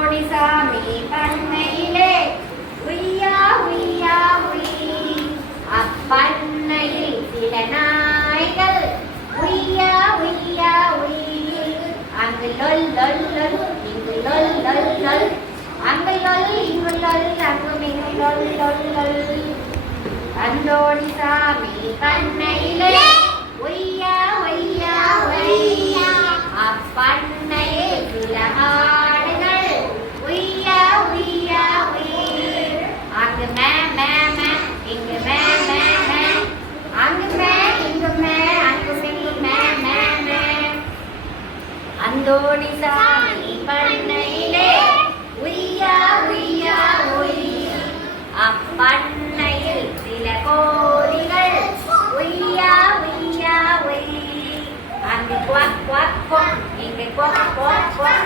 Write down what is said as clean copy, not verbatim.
அந்தோணிசாமி பண்ணையிலே உய்யா உய்யா உய். அப்பண்ணையில் சில நாய்கள் உய்யா உய்யா உய். அங்கு லொல் லொல் லொல் இங்கு லொல் லொல் லொல். அங்கு லொல் இங்கு லொல் அங்கும் இங்கு லொல் லொல் லொல். அந்தோணிசாமி பண்ணையிலே உய்யா உய்யா உய். அப்பண்ணையில் சில ஆடுகள் உய்யா உய்யா உய். அங்கு மே மே மே இங்கு மே மே மே. அங்கு மே இங்கு மே அங்கும் இங்கு மே மே மே. அந்தோணிசாமி பண்ணையிலே உய்யா உய்யா உய். அப்பண்ணையில் சில கோழிகள் உய்யா உய்யா உய். அங்கு குவாக் குவாக் குவாக் இங்கு குவாக் குவாக் குவாக்.